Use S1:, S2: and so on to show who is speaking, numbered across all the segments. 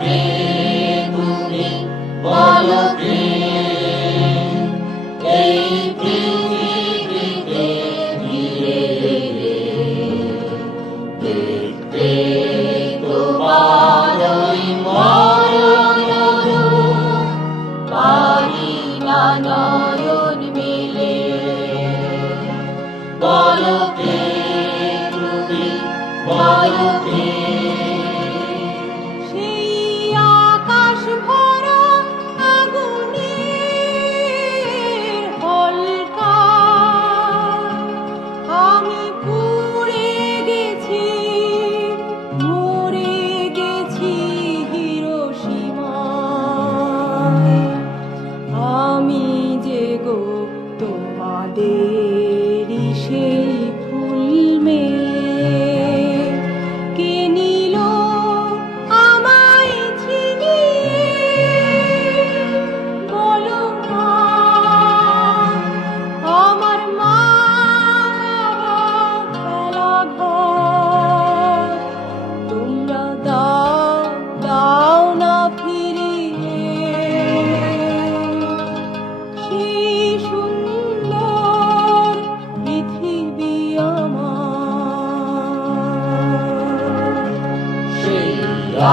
S1: কে তুমি বলো কে এই পৃথিবীতে ঘিরে দেখতে তোমার ওই মরণ পারি না নয়ন মিলে। বলো কে তুমি বলো কে
S2: তোমাদের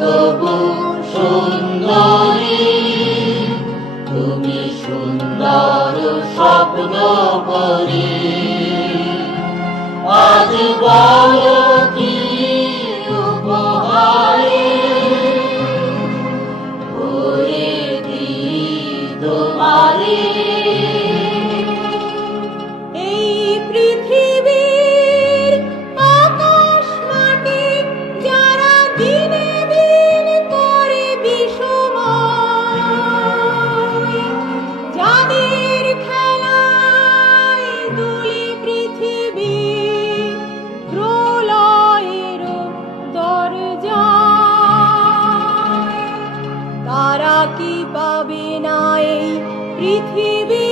S2: তবু সুন্দরী।
S1: তুমি সুন্দর স্বপ্ন করি আজ বলো Maybe.